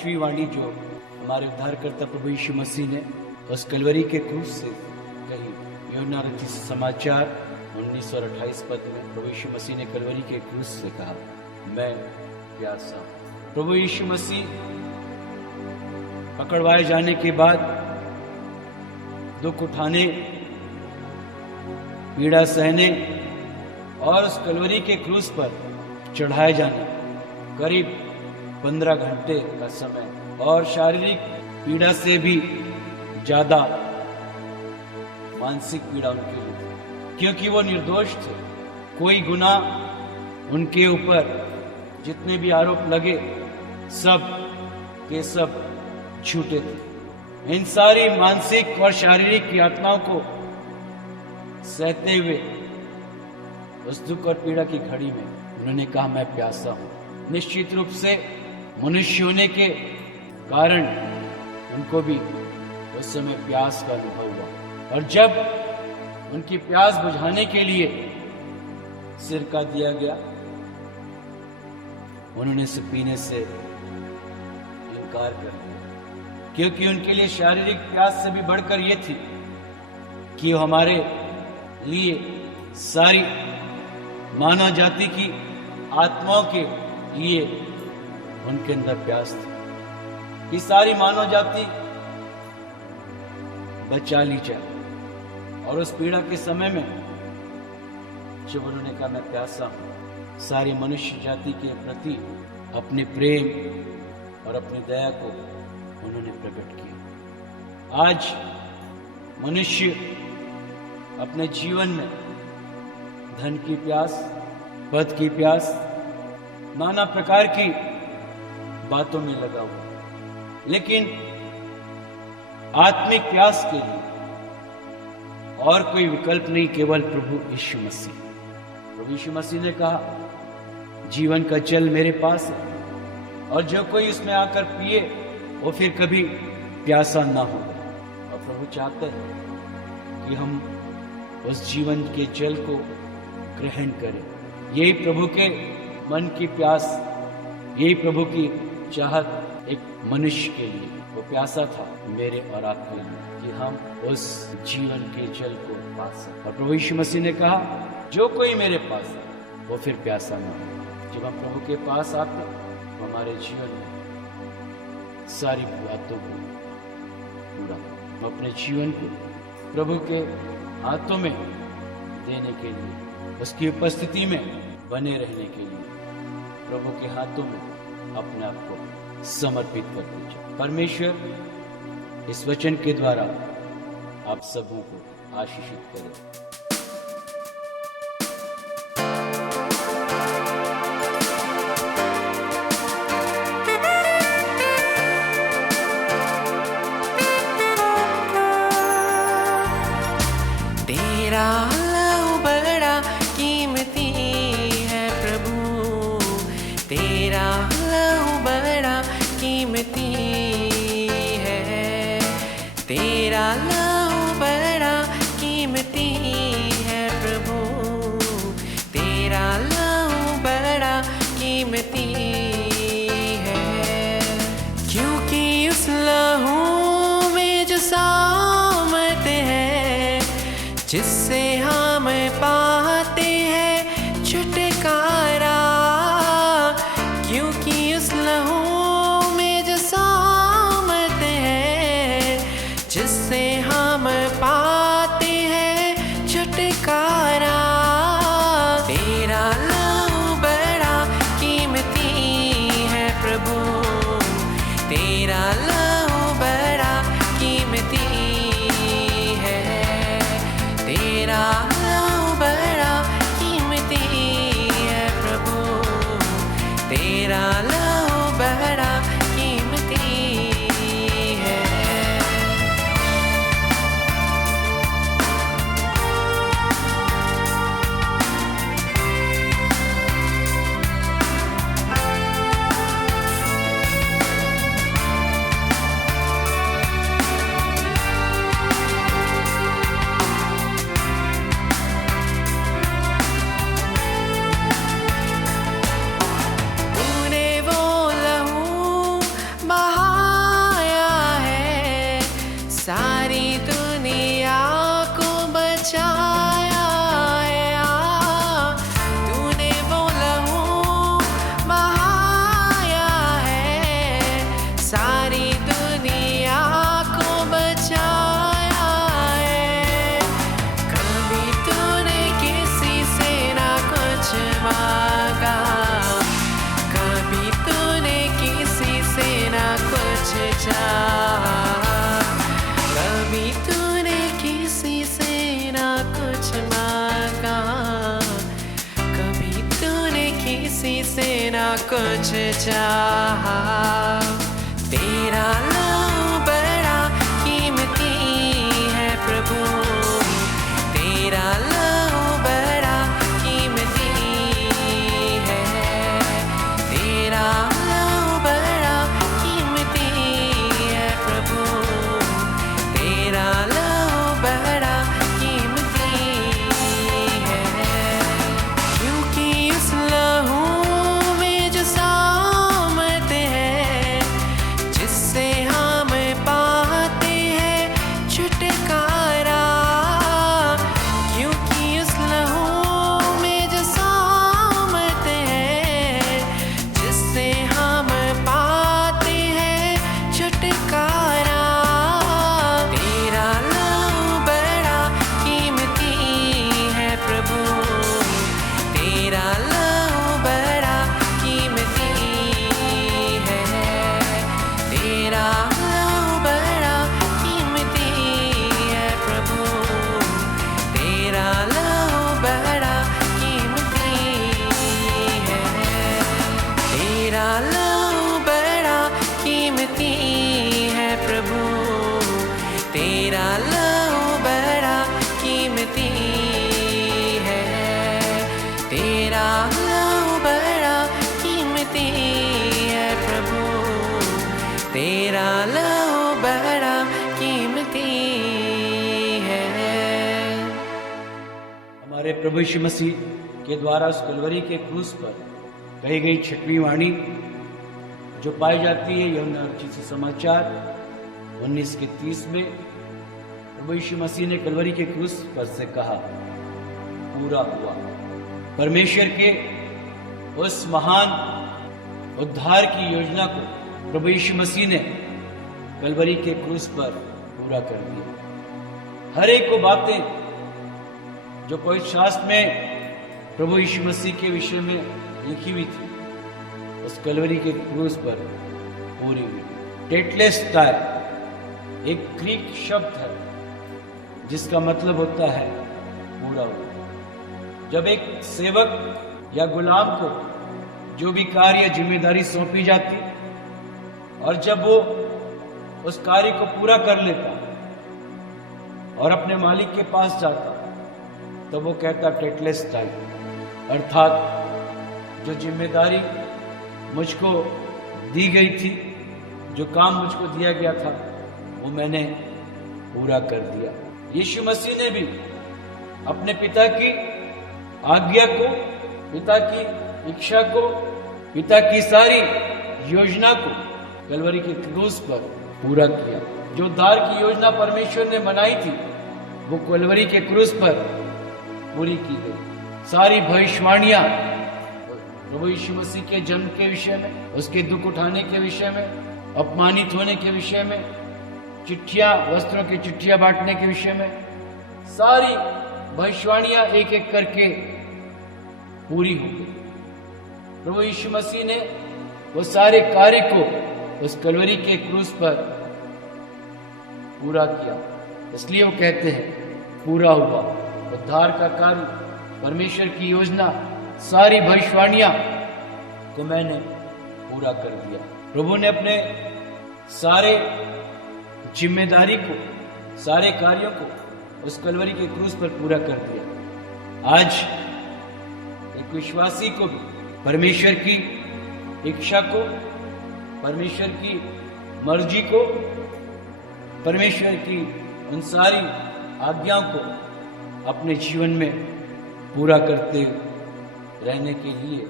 पांचवी वाणी जो हमारे उद्धारकर्ता प्रभु यीशु मसीह ने उस कलवरी के क्रूस से कही। यूहन्ना रचित समाचार 19 और 28 पद में प्रभु यीशु मसीह ने कलवरी के क्रूस से कहा, मैं प्यासा हूं। प्रभु यीशु मसीह पकड़वाए जाने के बाद दुख उठाने, पीड़ा सहने और उस कलवरी के क्रूस पर चढ़ाए जाने करीब 15 घंटे का समय और शारीरिक पीड़ा से भी ज्यादा मानसिक पीड़ा उनके लिए थी, क्योंकि वो निर्दोष थे। कोई गुनाह उनके ऊपर जितने भी आरोप लगे सब के सब झूठे थे। इन सारी मानसिक और शारीरिक यातनाओं को सहते हुए उस दुख और पीड़ा की घड़ी में उन्होंने कहा, मैं प्यासा हूं। निश्चित रूप से मनुष्य होने के कारण उनको भी उस समय प्यास का अनुभव हुआ और जब उनकी प्यास बुझाने के लिए सिरका दिया गया, उन्होंने इसे पीने से इनकार कर दिया, क्योंकि उनके लिए शारीरिक प्यास से भी बढ़कर यह थी कि हमारे लिए सारी मानव जाति की आत्माओं के लिए उनके अंदर प्यास थी कि सारी मानव जाति बचा ली जाए। और उस पीड़ा के समय में जब उन्होंने कहा, मैं प्यासा हूं, सारी मनुष्य जाति के प्रति अपने प्रेम और अपनी दया को उन्होंने प्रकट किया। आज मनुष्य अपने जीवन में धन की प्यास, पद की प्यास, नाना प्रकार की बातों में लगा हुआ, लेकिन आत्मिक प्यास के लिए और कोई विकल्प नहीं, केवल प्रभु यीशु मसीह। प्रभु यीशु मसीह ने कहा, जीवन का जल मेरे पास है और जो कोई इसमें आकर पिए वो फिर कभी प्यासा ना होगा। और प्रभु चाहते हैं कि हम उस जीवन के जल को ग्रहण करें। यही प्रभु के मन की प्यास, यही प्रभु की चाहत एक मनुष्य के लिए। वो प्यासा था मेरे और आपके लिए कि हम उस जीवन के जल को पा सकें। और प्रभु यीशु मसीह ने कहा, जो कोई मेरे पास है वो फिर प्यासा ना हो। जब हम प्रभु के पास आते तो हमारे जीवन में सारी बातों को पूरा, हम अपने जीवन को प्रभु के हाथों में देने के लिए, उसकी उपस्थिति में बने रहने के लिए प्रभु के हाथों में अपने आप को समर्पित कर दीजिए। परमेश्वर इस वचन के द्वारा आप सबों को आशीषित करें। तेरा लहू बड़ा कीमती है प्रभु, तेरा लहू बड़ा कीमती है, तेरा लहू बड़ा कीमती है प्रभु, तेरा लहू बड़ा कीमती है। क्योंकि उस लहू में जो सामर्थ है, जिससे हम पाते हैं छुटकारा, क्योंकि उस लहू में जो सामर्थ है, जिससे हम पाते हैं छुटकारा। तेरा लहू बड़ा कीमती है प्रभु, तेरा लहू बड़ा कीमती चाहा। कभी तूने किसी से ना कुछ मांगा, कभी तूने किसी से ना कुछ चाहा। तेरा लहू बड़ा कीमती है प्रभु, तेरा लहू बड़ा कीमती है, तेरा लहू बड़ा कीमती है प्रभु, तेरा लहू बड़ा कीमती है। क्योंकि उस लहू में जो सामर्थ है, जिससे हम पाते हैं छुटकारा। क्योंकि उस लहू में जो सामर्थ है, जिससे हम पाते हैं छुटकारा। तेरा लहू बड़ा कीमती है प्रभु, तेरा लहू बड़ा कीमती है, तेरा लहू बड़ा कीमती है प्रभु, तेरा लहू बड़ा कीमती है, तेरा लहू बड़ा कीमती है प्रभु, तेरा लहू बड़ा कीमती है, तेरा लहू बड़ा कीमती है प्रभु, तेरा लहू बड़ा कीमती है। हमारे प्रभु यीशु मसीह के द्वारा उस कलवरी के क्रूस पर कही गई छठवीं वाणी जो पाई जाती है यूहन्ना रचित सुसमाचार 19:30 में, प्रभु यीशु मसीह ने कलवरी के क्रूस पर से कहा, पूरा हुआ। परमेश्वर के उस महान उद्धार की योजना को प्रभु यीशु मसीह ने कलवरी के क्रूस पर पूरा कर दिया। हर एक को बातें जो पवित्र शास्त्र में प्रभु यीशु मसीह के विषय में लिखी हुई थी, उस कलवरी के क्रूस पर पूरी हुई। टेटलेस्टाई एक ग्रीक शब्द है जिसका मतलब होता है पूरा हुआ। जब एक सेवक या गुलाम को जो भी कार्य जिम्मेदारी सौंपी जाती और जब वो उस कार्य को पूरा कर लेता और अपने मालिक के पास जाता, तो वो कहता टेटलेस्टाई, अर्थात जो जिम्मेदारी मुझको दी गई थी, जो काम मुझको दिया गया था, वो मैंने पूरा कर दिया। यीशु मसीह ने भी अपने पिता की आज्ञा को, पिता की इच्छा को, पिता की सारी योजना को कलवरी के क्रूस पर पूरा किया। जो उद्धार की योजना परमेश्वर ने बनाई थी, वो कलवरी के क्रूस पर पूरी की गई। सारी भविष्यवाणियां प्रभु यीशु मसीह के जन्म के विषय में, उसके दुख उठाने के विषय में, अपमानित होने के विषय में, चिट्ठियां, वस्त्रों की चिट्ठियां बांटने के विषय में, सारी भविष्यवाणियां एक एक करके पूरी हो गई। प्रभु यीशु मसीह ने वो सारे कार्य को उस कलवरी के क्रूस पर पूरा किया, इसलिए वो कहते हैं पूरा हुआ। उद्धार का कार्य, परमेश्वर की योजना, सारी भविष्यवाणियां को मैंने पूरा कर दिया। प्रभु ने अपने सारे जिम्मेदारी को, सारे कार्यों को उस कलवरी के क्रूस पर पूरा कर दिया। आज एक विश्वासी को भी परमेश्वर की इच्छा को, परमेश्वर की मर्जी को, परमेश्वर की उन सारी आज्ञाओं को अपने जीवन में पूरा करते रहने के लिए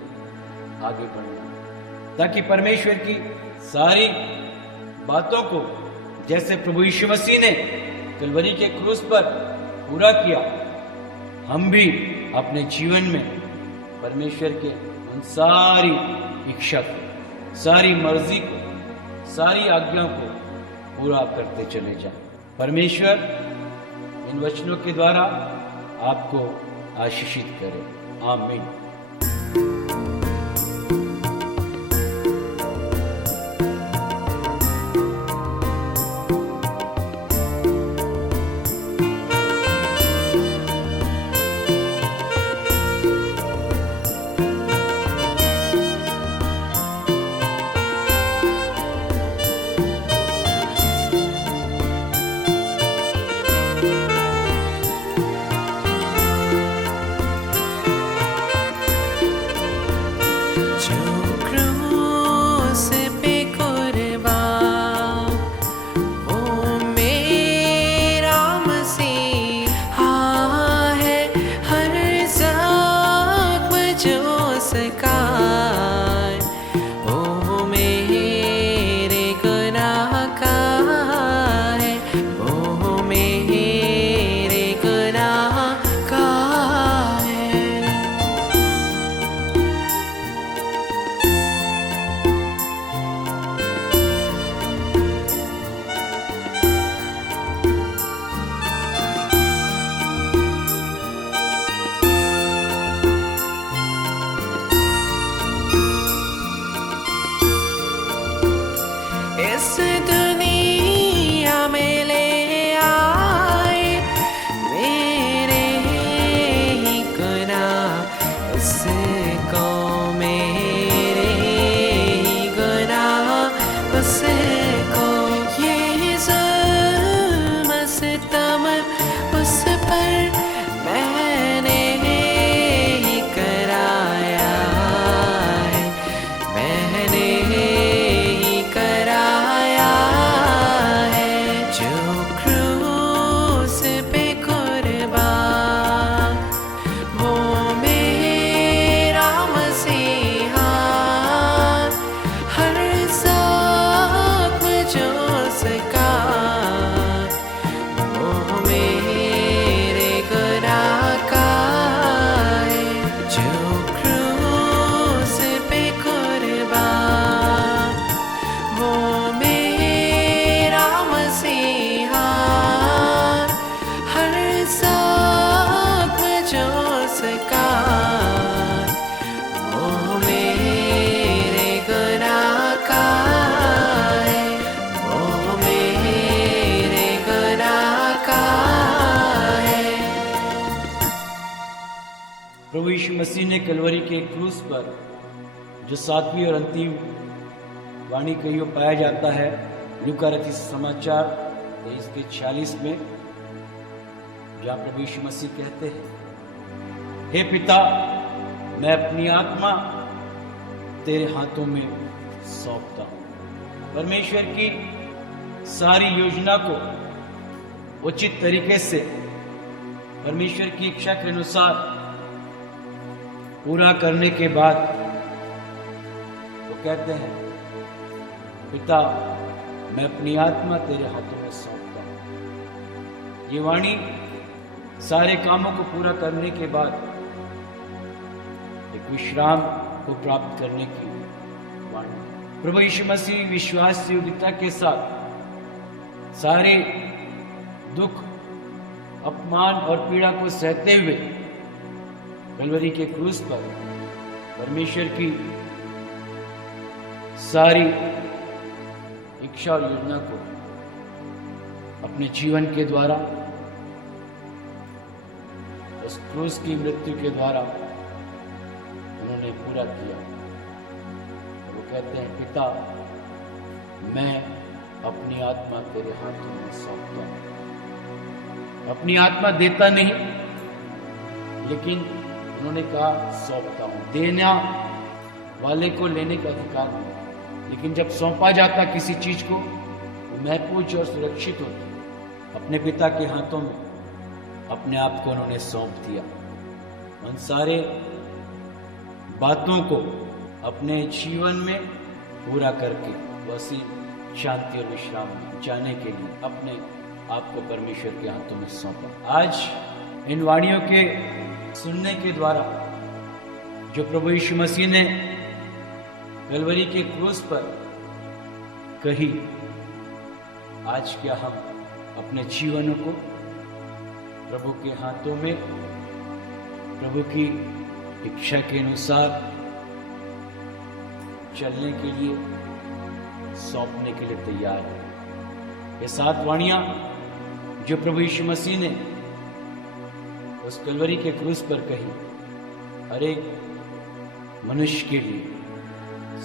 आगे बढ़ना, ताकि परमेश्वर की सारी बातों को जैसे प्रभु यीशु मसीह ने कलवरी के क्रूस पर पूरा किया, हम भी अपने जीवन में परमेश्वर के उन सारी इच्छा को, सारी मर्जी को, सारी आज्ञाओं को पूरा करते चले जाएं। परमेश्वर इन वचनों के द्वारा आपको आशीषित करे। आमीन। प्रभु यीशु मसीह ने कलवरी के क्रूस पर जो सातवीं और अंतिम वाणी कही वो पाया जाता है लूका रचित समाचार 23:46 में, जहाँ प्रभु यीशु मसीह कहते हैं, हे पिता, मैं अपनी आत्मा तेरे हाथों में सौंपता हूं। परमेश्वर की सारी योजना को उचित तरीके से परमेश्वर की इच्छा के अनुसार पूरा करने के बाद वो कहते हैं, पिता, मैं अपनी आत्मा तेरे हाथों में सौंपता हूं। ये वाणी सारे कामों को पूरा करने के बाद एक विश्राम को प्राप्त करने की वाणी। प्रभु यीशु मसीह विश्वास योग्यता के साथ सारे दुख, अपमान और पीड़ा को सहते हुए कलवरी के क्रूस पर परमेश्वर की सारी इच्छा और योजना को अपने जीवन के द्वारा, उस क्रूस की मृत्यु के द्वारा उन्होंने पूरा किया। और वो कहते हैं, पिता, मैं अपनी आत्मा तेरे हाथों में सौंपता हूं। अपनी आत्मा देता नहीं, लेकिन उन्होंने कहा सौंपता हूं। देना वाले को लेने का अधिकार नहीं, लेकिन जब सौंपा जाता किसी चीज को, वो महफूज और सुरक्षित होती। अपने पिता के हाथों में अपने आप को उन्होंने सौंप दिया। उन सारे बातों को अपने जीवन में पूरा करके वसी शांति और विश्राम जाने के लिए अपने आप को परमेश्वर के हाथों में सौंपा। आज इन वाणियों के सुनने के द्वारा जो प्रभु यीशु मसीह ने कलवरी के क्रूस पर कही, आज क्या हम अपने जीवनों को प्रभु के हाथों में प्रभु की इच्छा के अनुसार चलने के लिए, सौंपने के लिए तैयार है? ये 7 वाणियां जो प्रभु यीशु मसीह ने उस कलवरी के क्रूस पर कही, हर एक मनुष्य के लिए,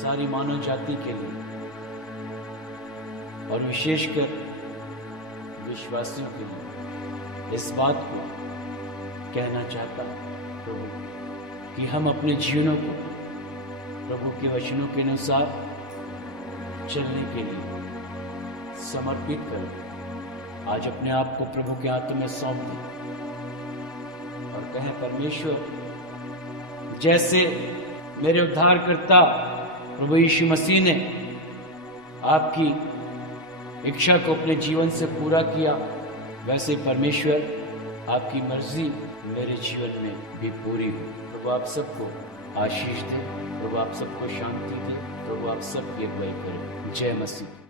सारी मानव जाति के लिए, और विशेषकर विश्वासियों के लिए इस बात को कहना चाहता प्रभु कि हम अपने जीवनों को प्रभु के वचनों के अनुसार चलने के लिए समर्पित करें। आज अपने आप को प्रभु के हाथों में सौंप दें और कहें, परमेश्वर, जैसे मेरे उद्धारकर्ता प्रभु यीशु मसीह ने आपकी इच्छा को अपने जीवन से पूरा किया, वैसे परमेश्वर आपकी मर्जी मेरे जीवन में भी पूरी हो। प्रभु आप सबको आशीष दे, प्रभु आप सबको शांति दे, प्रभु आप सबकी अगुवाई करें। जय मसीह।